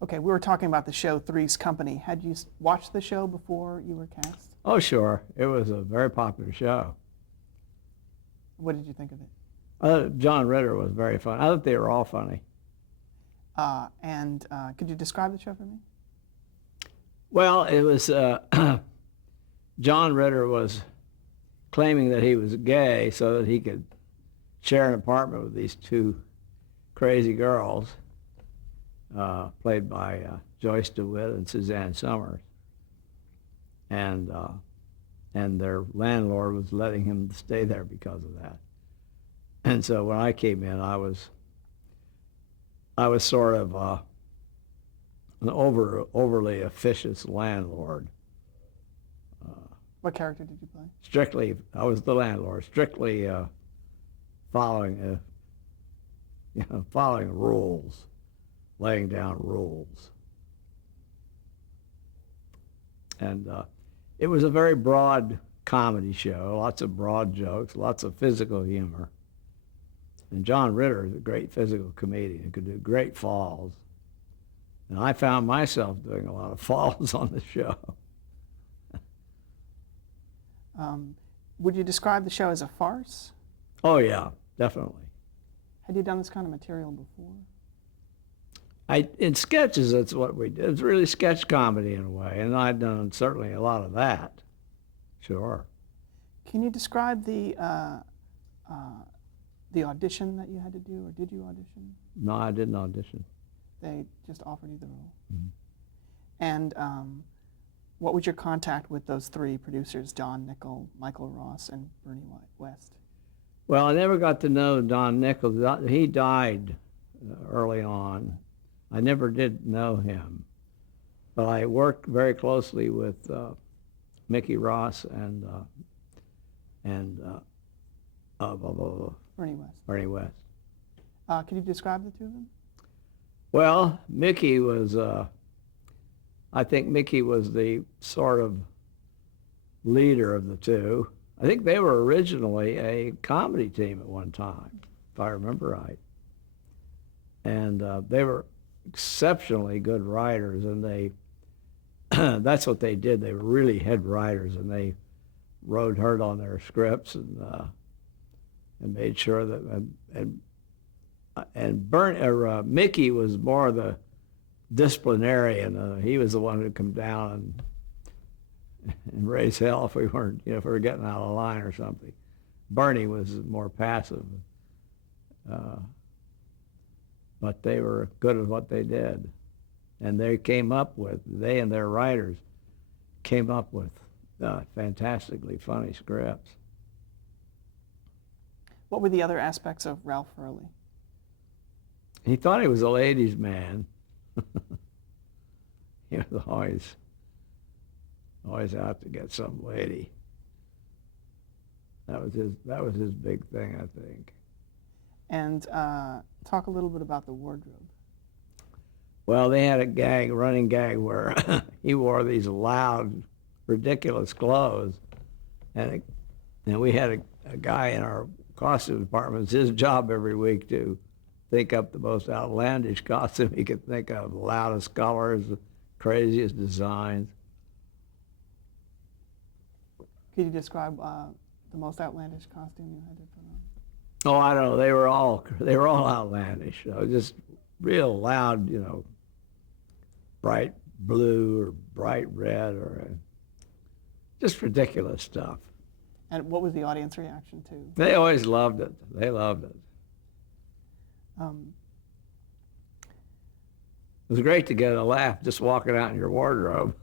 Okay, we were talking about the show Three's Company. Had you watched the show before you were cast? Oh, sure. It was a very popular show. What did you think of it? John Ritter was very funny. I thought they were all funny. Could you describe the show for me? Well, it was John Ritter was claiming that he was gay so that he could share an apartment with these two crazy girls, played by Joyce DeWitt and Suzanne Summers, and their landlord was letting him stay there because of that. And so when I came in, I was sort of an overly officious landlord. What character did you play? I was the landlord, strictly following rules, laying down rules. And it was a very broad comedy show, lots of broad jokes, lots of physical humor. And John Ritter is a great physical comedian who could do great falls. And I found myself doing a lot of falls on the show. Would you describe the show as a farce? Oh, yeah, definitely. Had you done this kind of material before? In sketches, that's what we did. It was really sketch comedy in a way, and I'd done certainly a lot of that. Sure. Can you describe the audition that you had to do, or did you audition? No, I didn't audition. They just offered you the role? Mm-hmm. And what was your contact with those three producers, Don Nichol, Michael Ross, and Bernie West? Well, I never got to know Don Nichol. He died early on. I never did know him. But I worked very closely with Mickey Ross and Bernie West. Bernie West. Can you describe the two of them? Well, Mickey was, I think Mickey was the sort of leader of the two. I think they were originally a comedy team at one time, if I remember right. And they were exceptionally good writers, and they that's what they did. They were really head writers, and they rode hard on their scripts and made sure that Mickey was more the disciplinarian. He was the one who'd come down and raise hell if we weren't, if we were getting out of line or something. Bernie was more passive, but they were good at what they did, and they and their writers came up with fantastically funny scripts. What were the other aspects of Ralph Hurley? He thought he was a ladies' man. He was always out to get some lady. That was his big thing, I think. And talk a little bit about the wardrobe. Well, they had a running gag where he wore these loud, ridiculous clothes, and we had a guy in our costume department. It's his job every week to think up the most outlandish costume he could think of, the loudest colors, the craziest designs. Could you describe the most outlandish costume you had to put on? Oh, I don't know. They were all outlandish. Just real loud, bright blue or bright red or just ridiculous stuff. And what was the audience reaction to? They always loved it. They loved it. It was great to get a laugh just walking out in your wardrobe.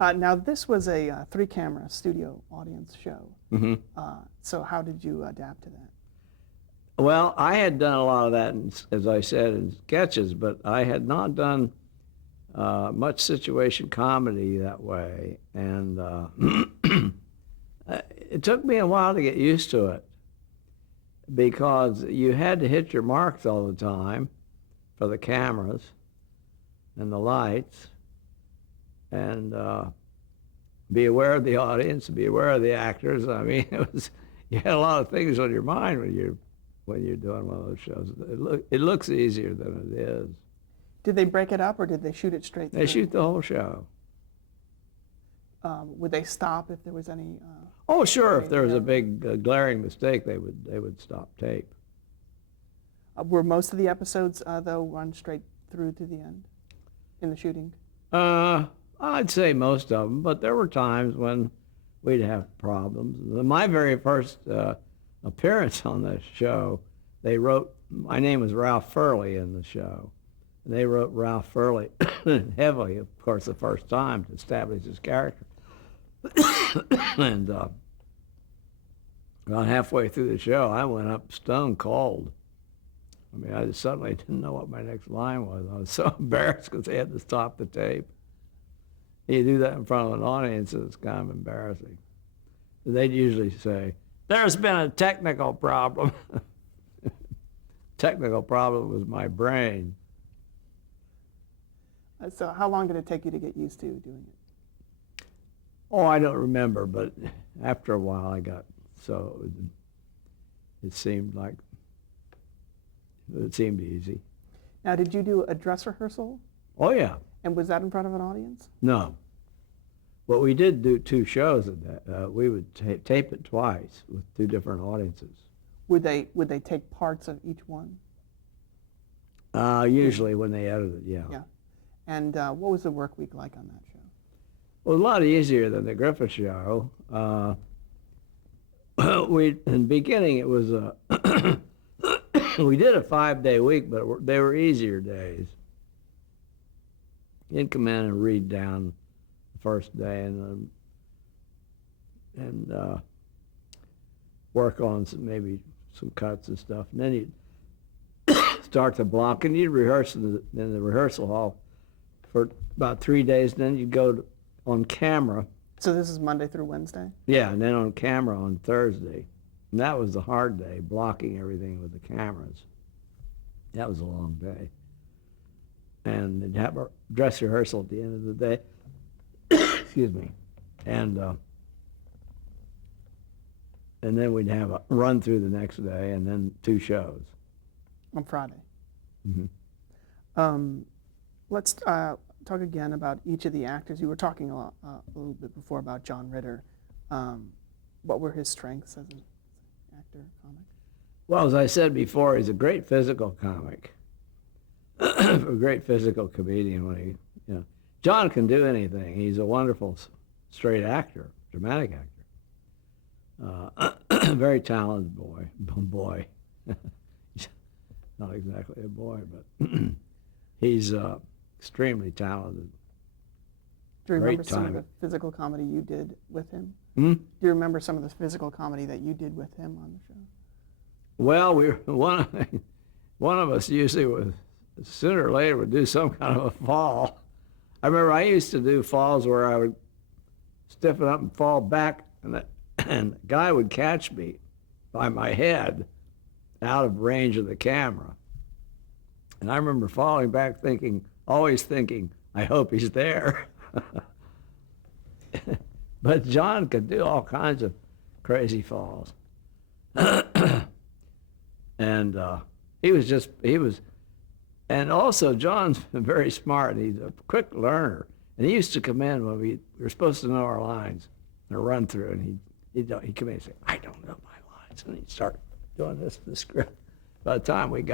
Now, this was a three-camera studio audience show. Mm-hmm. So how did you adapt to that? Well, I had done a lot of that, as I said, in sketches, but I had not done much situation comedy that way. And it took me a while to get used to it because you had to hit your marks all the time for the cameras and the lights, and be aware of the audience, be aware of the actors. I mean, you had a lot of things on your mind when when you're doing one of those shows. It looks easier than it is. Did they break it up or did they shoot it straight through? They shoot the whole show. Would they stop if there was any? Oh, sure. If Maybe, there was yeah. a big glaring mistake, they would stop tape. Were most of the episodes, though, run straight through to the end in the shooting? I'd say most of them, but there were times when we'd have problems. My very first appearance on the show, they wrote, my name was Ralph Furley in the show. And they wrote Ralph Furley heavily, of course, the first time to establish his character. And about halfway through the show, I went up stone cold. I mean, I just suddenly didn't know what my next line was. I was so embarrassed because they had to stop the tape. You do that in front of an audience, it's kind of embarrassing. They'd usually say, "There's been a technical problem." Technical problem was my brain. So how long did it take you to get used to doing it? Oh, I don't remember, but after a while I got so it seemed easy. Now, did you do a dress rehearsal? Oh yeah, And was that in front of an audience? no. But we did do 2 shows of that. We would tape it twice with 2 different audiences. Would they take parts of each one? Usually when they edited, yeah. Yeah. And what was the work week like on that show? Well, a lot easier than the Griffith Show. In the beginning, it was we did a 5-day week, but they were easier days. You'd come in and read down the first day and work on maybe some cuts and stuff, and then you'd start to block, and you'd rehearse in the rehearsal hall for about 3 days, and then you'd go on camera. So this is Monday through Wednesday? Yeah, and then on camera on Thursday. And that was the hard day, blocking everything with the cameras. That was a long day. And they'd have a dress rehearsal at the end of the day. Excuse me. And then we'd have a run through the next day, and then 2 shows. On Friday. Mm-hmm. Let's talk again about each of the actors. You were talking a little bit before about John Ritter. What were his strengths as an actor, comic? Well, as I said before, he's a great physical comic, a great physical comedian. John can do anything. He's a wonderful straight actor, dramatic actor. Very talented boy. He's not exactly a boy, but he's extremely talented. Do you remember Great some of the timing. physical comedy you did with him? Hmm? Do you remember some of the physical comedy that you did with him on the show? Well, one of us usually would, sooner or later, would do some kind of a fall. I remember I used to do falls where I would stiffen up and fall back, and the guy would catch me by my head out of range of the camera. And I remember falling back always thinking, I hope he's there. But John could do all kinds of crazy falls. And and also John's very smart. He's a quick learner. And he used to come in when we were supposed to know our lines and run through, and he'd come in and say, I don't know my lines. And he'd start doing this to the script. By the time we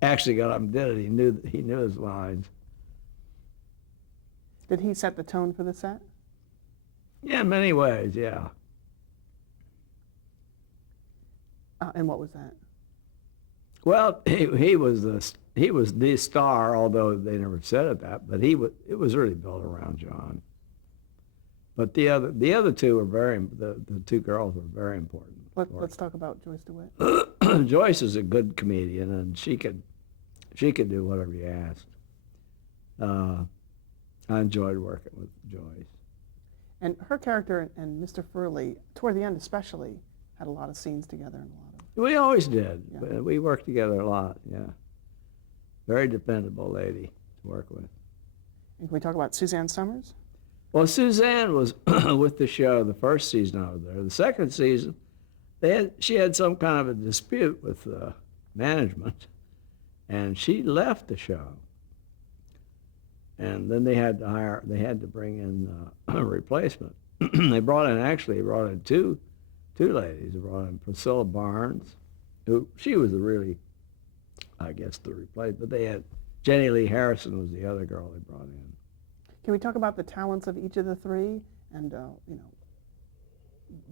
actually got up and did it, he knew his lines. Did he set the tone for the set? Yeah, in many ways, yeah. And what was that? Well, he was the star, although they never said it that. But it was really built around John. But the other 2 were the 2 girls were very important. Let's talk about Joyce DeWitt. Joyce is a good comedian, and she could do whatever you asked. I enjoyed working with Joyce. And her character and Mr. Furley, toward the end especially, had a lot of scenes together and a lot of. We always did. Yeah. We worked together a lot. Yeah, very dependable lady to work with. And can we talk about Suzanne Summers? Well, Suzanne was with the show the first season I was there. The second season, she had some kind of a dispute with management, and she left the show. And then they had to bring in a replacement. They brought in two ladies. They brought in Priscilla Barnes, who she was I guess, the replacement. But they had Jenny Lee Harrison was the other girl they brought in. Can we talk about the talents of each of the three and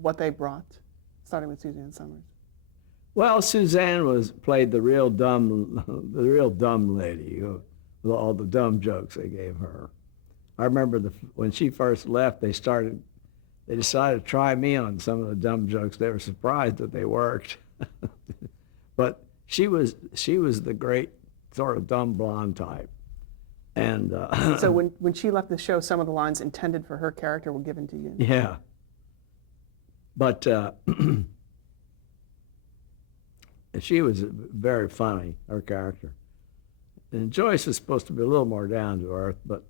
what they brought, starting with Suzanne Somers? Well, Suzanne played the real dumb lady with all the dumb jokes they gave her. I remember when she first left, they decided to try me on some of the dumb jokes. They were surprised that they worked. But she was the great sort of dumb blonde type. And so when she left the show, some of the lines intended for her character were given to you. Yeah. But she was very funny, her character. And Joyce was supposed to be a little more down to earth, but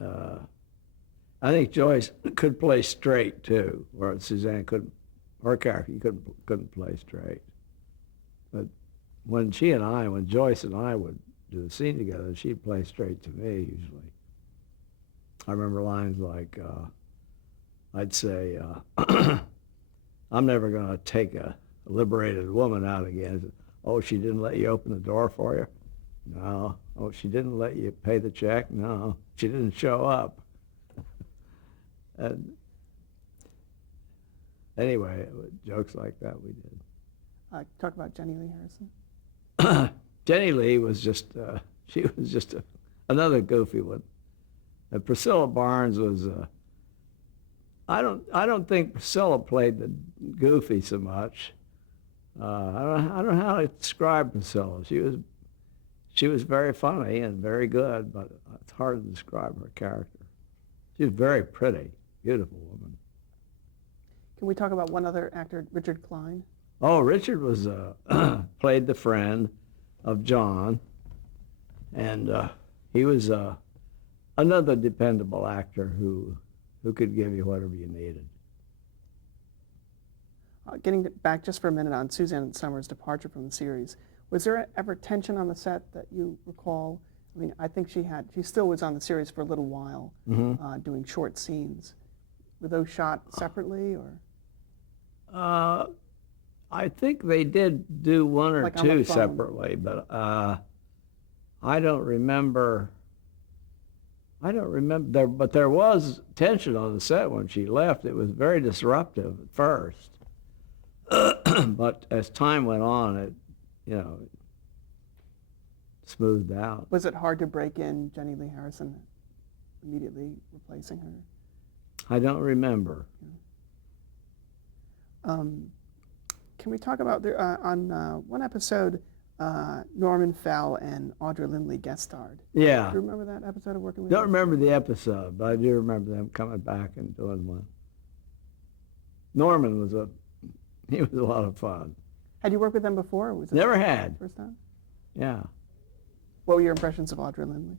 I think Joyce could play straight too, whereas Suzanne couldn't. Her character couldn't play straight. But when Joyce and I would do the scene together, she'd play straight to me usually. I remember lines like, I'd say, I'm never going to take a liberated woman out again. Oh, she didn't let you open the door for you? No. Oh, she didn't let you pay the check? No. She didn't show up. And anyway, jokes like that we did. Talk about Jenny Lee Harrison. Jenny Lee was she was just another goofy one. And Priscilla Barnes was, I don't think Priscilla played the goofy so much. I don't know how to describe Priscilla. She was very funny and very good, but it's hard to describe her character. She was very pretty, beautiful woman. Can we talk about one other actor, Richard Klein? Oh, Richard was played the friend of John, and he was another dependable actor who could give you whatever you needed. Getting back just for a minute on Suzanne Somers' departure from the series, was there ever tension on the set that you recall? I mean, I think she still was on the series for a little while, doing short scenes. Were those shot separately, or? I think they did do one or Like on two the phone. separately, but I don't remember. But there was tension on the set when she left. It was very disruptive at first, but as time went on, it smoothed out. Was it hard to break in Jenny Lee Harrison immediately replacing her? I don't remember. Can we talk about on one episode, Norman Fell and Audra Lindley guest starred? Yeah. Do you remember that episode of Working with Don't You? remember the episode, but I do remember them coming back and doing one. Norman was a lot of fun. Had you worked with them before? Or was it Never had. the first time? Yeah. What were your impressions of Audra Lindley?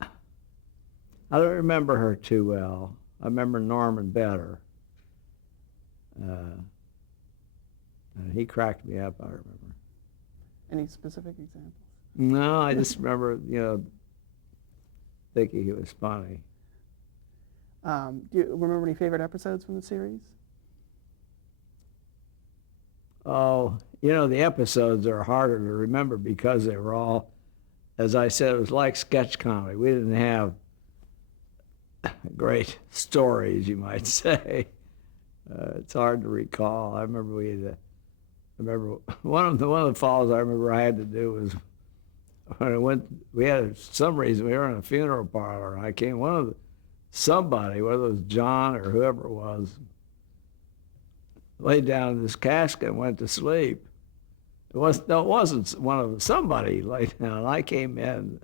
I don't remember her too well. I remember Norman better. And he cracked me up, I remember. Any specific examples? No, I just remember, thinking he was funny. Do you remember any favorite episodes from the series? Oh, the episodes are harder to remember because they were all, as I said, it was like sketch comedy. We didn't have great stories, you might say. It's hard to recall. I remember one of the falls I remember I had to do was when we had some reason we were in a funeral parlor, and I came, somebody, whether it was John or whoever it was, laid down in this casket and went to sleep. It wasn't one of them. Somebody laid down, and I came in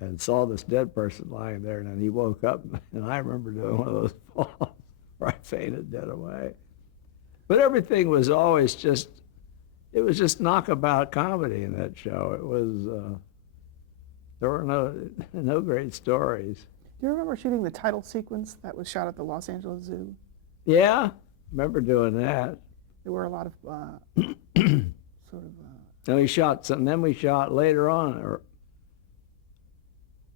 and saw this dead person lying there, and then he woke up, and I remember doing one of those falls where I fainted dead away. But everything was always just knockabout comedy in that show. It was, there were no great stories. Do you remember shooting the title sequence that was shot at the Los Angeles Zoo? Yeah, remember doing that. There were a lot of sort of. And we shot some. Then we shot later on, or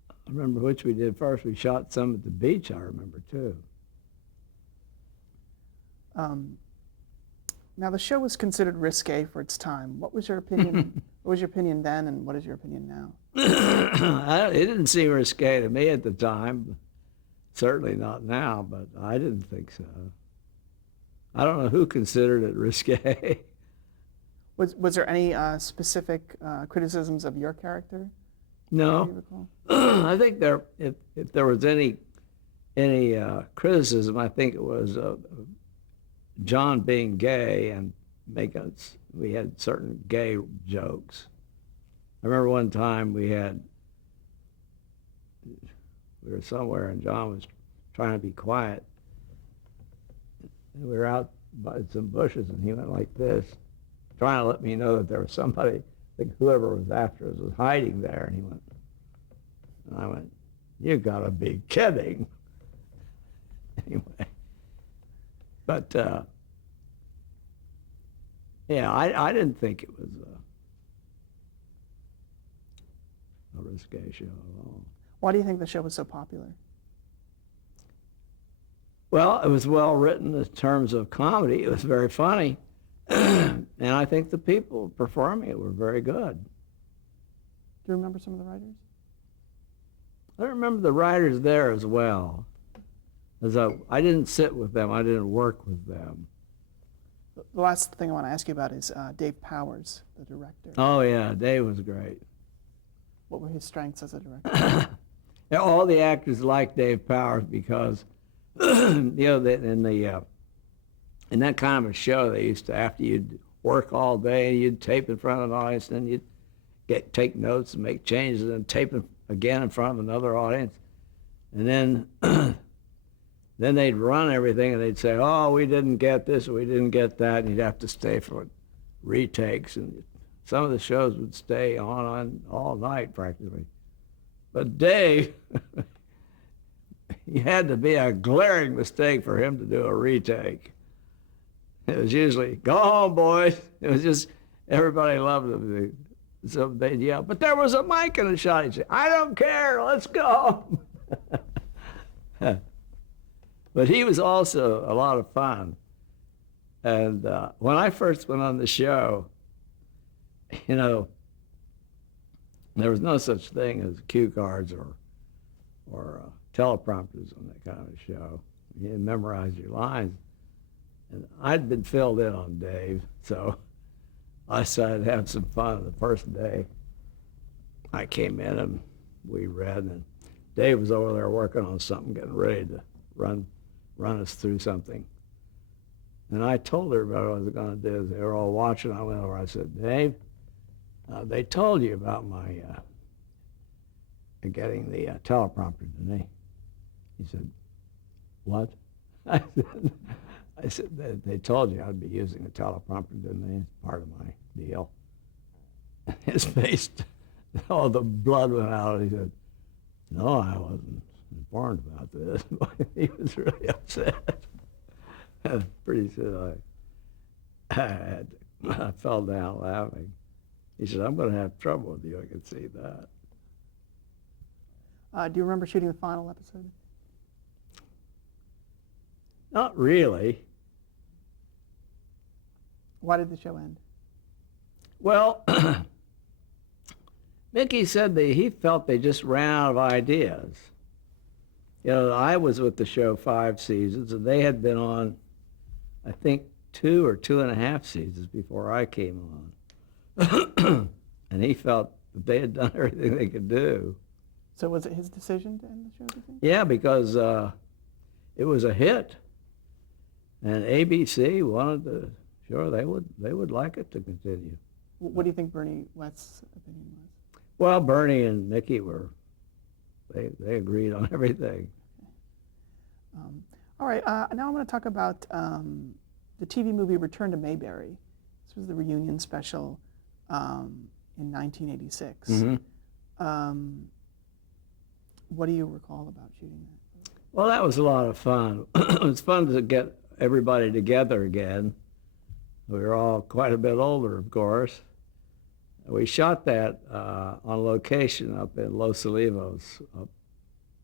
I remember which we did first. We shot some at the beach. I remember too. Now the show was considered risque for its time. What was your opinion? What was your opinion then, and what is your opinion now? It didn't seem risque to me at the time. Certainly not now, but I didn't think so. I don't know who considered it risque. Was there any specific criticisms of your character? Do No. you recall? I think if there was any criticism, I think it was John being gay and we had certain gay jokes. I remember one time we were somewhere and John was trying to be quiet. And we were out by some bushes and he went like this, trying to let me know that there was somebody, I think whoever was after us was hiding there. And he went, and I went, "You gotta be kidding." Anyway, but yeah, I didn't think it was a risque show at all. Why do you think the show was so popular? Well, it was well written in terms of comedy. It was very funny. And I think the people performing it were very good. Do you remember some of the writers? I remember the writers there as well. I didn't sit with them. I didn't work with them. The last thing I want to ask you about is Dave Powers, the director. Oh, yeah, Dave was great. What were his strengths as a director? Yeah, all the actors liked Dave Powers because, in that kind of a show, they used to, after you'd work all day, you'd tape in front of an audience, then you'd take notes and make changes, and tape it again in front of another audience. And then then they'd run everything, and they'd say, "Oh, we didn't get this, or we didn't get that," and you'd have to stay for retakes. And some of the shows would stay on all night practically. But Dave, he had to be a glaring mistake for him to do a retake. It was usually, "Go home, boys." It was just, everybody loved him. So they'd yell, "But there was a mic in the shot." He'd say, "I don't care, let's go." But he was also a lot of fun. And when I first went on the show, there was no such thing as cue cards or teleprompters on that kind of show. You memorize your lines. And I'd been filled in on Dave, so I decided to have some fun the first day. I came in and we read, and Dave was over there working on something, getting ready to run us through something. And I told everybody what I was going to do. They were all watching. I went over, I said, "Dave, they told you about my getting the teleprompter, didn't they?" He said, "What?" I said, they told you I'd be using a teleprompter, didn't they? It's part of my deal." His face, all the blood went out. He said, "No, I wasn't informed about this." He was really upset. Pretty soon I fell down laughing. He said, "I'm going to have trouble with you, I can see that." Do you remember shooting the final episode? Not really. Why did the show end? Well, Mickey said that he felt they just ran out of ideas. I was with the show 5 seasons, and they had been on, I think, 2 or 2.5 seasons before I came on. And he felt that they had done everything they could do. So was it his decision to end the show, do you think? Yeah, because it was a hit, and ABC wanted to. Sure, they would like it to continue. What do you think Bernie West's opinion was? Well, Bernie and Mickey they agreed on everything. All right, now I want to talk about the TV movie Return to Mayberry. This was the reunion special in 1986. Mm-hmm. What do you recall about shooting that? Well, that was a lot of fun. It was fun to get everybody together again. We were all quite a bit older, of course. We shot that on location up in Los Olivos, up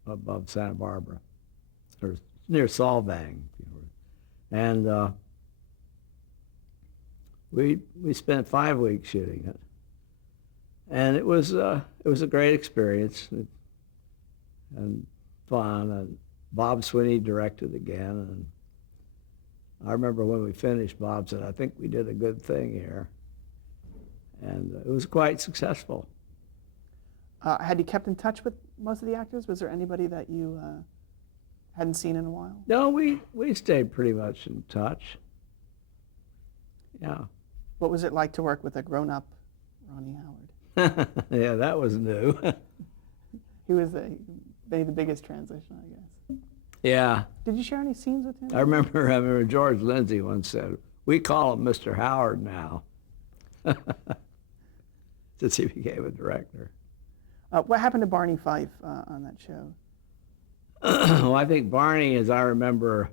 above Santa Barbara, or near Solvang. And we spent 5 weeks shooting it, and it was a great experience and fun. And Bob Sweeney directed again, and I remember when we finished, Bob said, "I think we did a good thing here," and it was quite successful. Had you kept in touch with most of the actors? Was there anybody that you hadn't seen in a while? No, we stayed pretty much in touch. Yeah. What was it like to work with a grown-up Ronnie Howard? Yeah, that was new. He made the biggest transition, I guess. Yeah. Did you share any scenes with him? I remember George Lindsay once said, "We call him Mr. Howard now," since he became a director. What happened to Barney Fife on that show? Well, I think Barney, as I remember,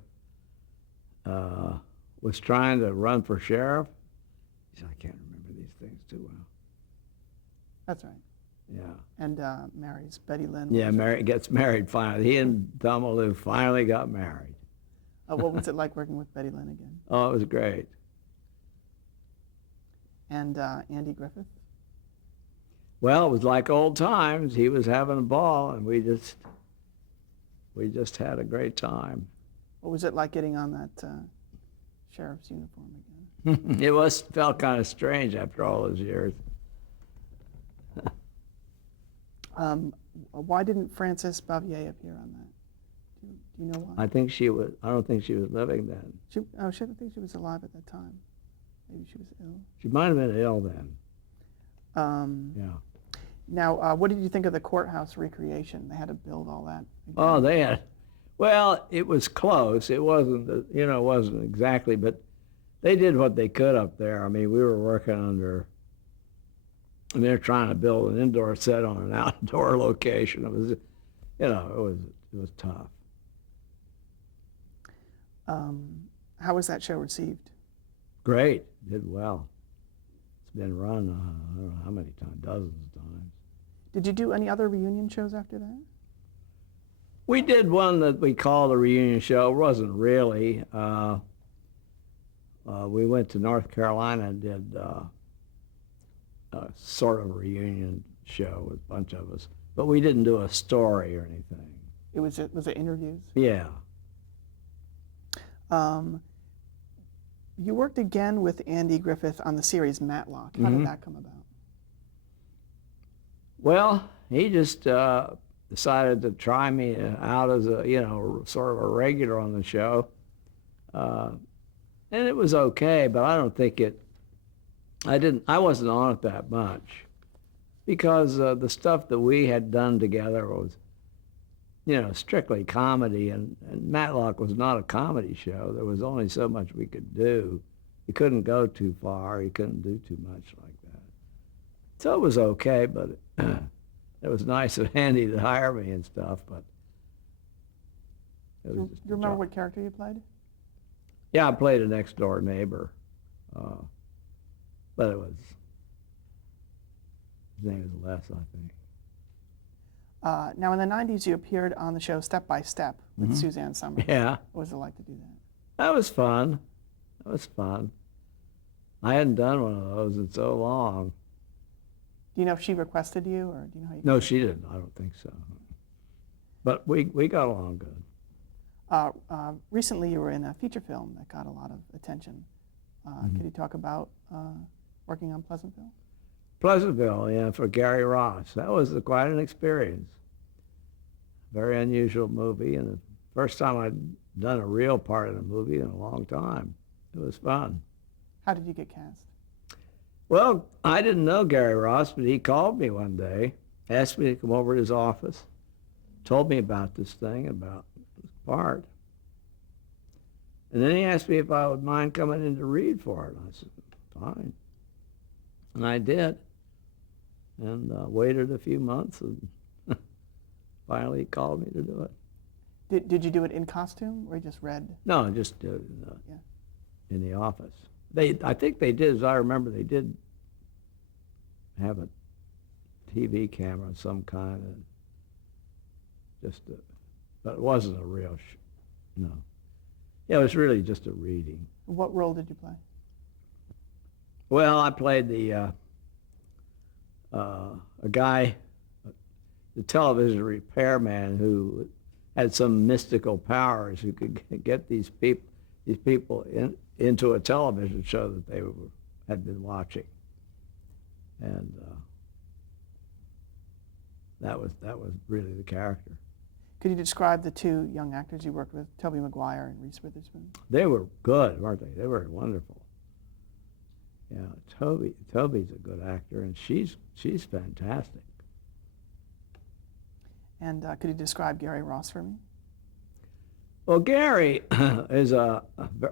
was trying to run for sheriff. He said, "I can't remember these things too well." That's right. Yeah. And marries Betty Lynn. Yeah, gets married finally. He and Thelma Lou finally got married. What was it like working with Betty Lynn again? Oh, it was great. And Andy Griffith? Well, it was like old times. He was having a ball, and we just had a great time. What was it like getting on that sheriff's uniform again? It felt kind of strange after all those years. Why didn't Frances Bavier appear on that? Do you know why? I don't think she was living then. She didn't think she was alive at that time. Maybe she was ill. She might have been ill then. Yeah. Now, what did you think of the courthouse recreation? They had to build all that again. Oh, well, it was close. It wasn't, it wasn't exactly, but they did what they could up there. I mean, we were working under, and they're trying to build an indoor set on an outdoor location. It was, it was tough. How was that show received? Great, did well. It's been run, I don't know how many times, dozens of times. Did you do any other reunion shows after that? We did one that we called a reunion show. It wasn't really. We went to North Carolina and did a sort of a reunion show with a bunch of us. But we didn't do a story or anything. Was it interviews? Yeah. You worked again with Andy Griffith on the series Matlock. How did that come about? Well, he just decided to try me out as a, sort of a regular on the show. And it was okay, but I don't think I wasn't on it that much because the stuff that we had done together was, strictly comedy, and Matlock was not a comedy show. There was only so much we could do. You couldn't go too far. You couldn't do too much like that. So it was okay, but it was nice of Andy to hire me and stuff, but it was Do just you remember what character you played? Yeah, I played a next door neighbor, but his name is Les, I think. Now, in the 90s, you appeared on the show Step by Step with Suzanne Somers. Yeah. What was it like to do that? That was fun. I hadn't done one of those in so long. Do you know if she requested you, or do you know how you? No, she didn't. I don't think so. But we got along good. Recently, you were in a feature film that got a lot of attention. Could you talk about working on Pleasantville? Pleasantville, yeah, for Gary Ross. That was quite an experience. Very unusual movie, and the first time I'd done a real part in a movie in a long time. It was fun. How did you get cast? Well, I didn't know Gary Ross, but he called me one day, asked me to come over to his office, told me about this thing, about this part. And then he asked me if I would mind coming in to read for it. And I said, fine. And I did. And waited a few months, and finally he called me to do it. Did you do it in costume, or you just read? No, I just did it Yeah. in the office. I think they did, as I remember, they did have a TV camera of some kind, and but it wasn't a real, no. Yeah, it was really just a reading. What role did you play? Well, I played a guy, the television repairman who had some mystical powers who could get these people into a television show that they had been watching, and that was really the character. Could you describe the two young actors you worked with, Tobey Maguire and Reese Witherspoon? They were good, weren't they? They were wonderful. Yeah, Toby's a good actor, and she's fantastic. And could you describe Gary Ross for me? Well, Gary is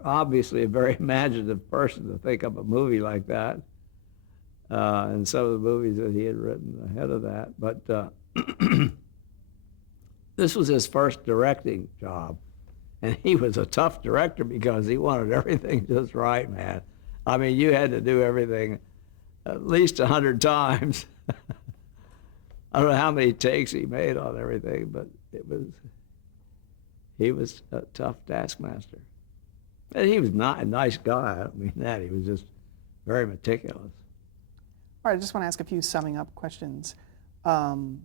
obviously a very imaginative person to think up a movie like that, and some of the movies that he had written ahead of that. But this was his first directing job, and he was a tough director because he wanted everything just right, man. I mean, you had to do everything at least 100 times. I don't know how many takes he made on everything, but he was a tough taskmaster. And he was not a nice guy. I don't mean that. He was just very meticulous. All right, I just want to ask a few summing up questions. Can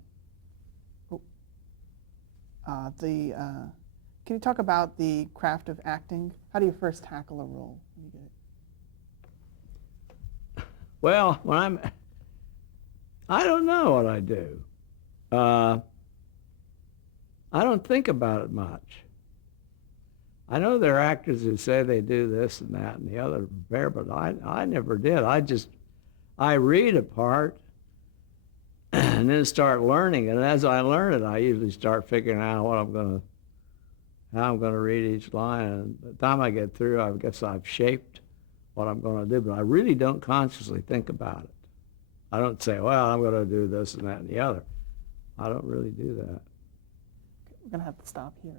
you talk about the craft of acting? How do you first tackle a role when you get it? Well, I don't know what I do. I don't think about it much. I know there are actors who say they do this and that and the other, but I never did. I read a part and then start learning, and as I learn it, I usually start figuring out how I'm gonna read each line. And by the time I get through, I guess I've shaped what I'm going to do, but I really don't consciously think about it. I don't say, well, I'm going to do this and that and the other. I don't really do that. We're going to have to stop here,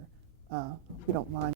if you don't mind.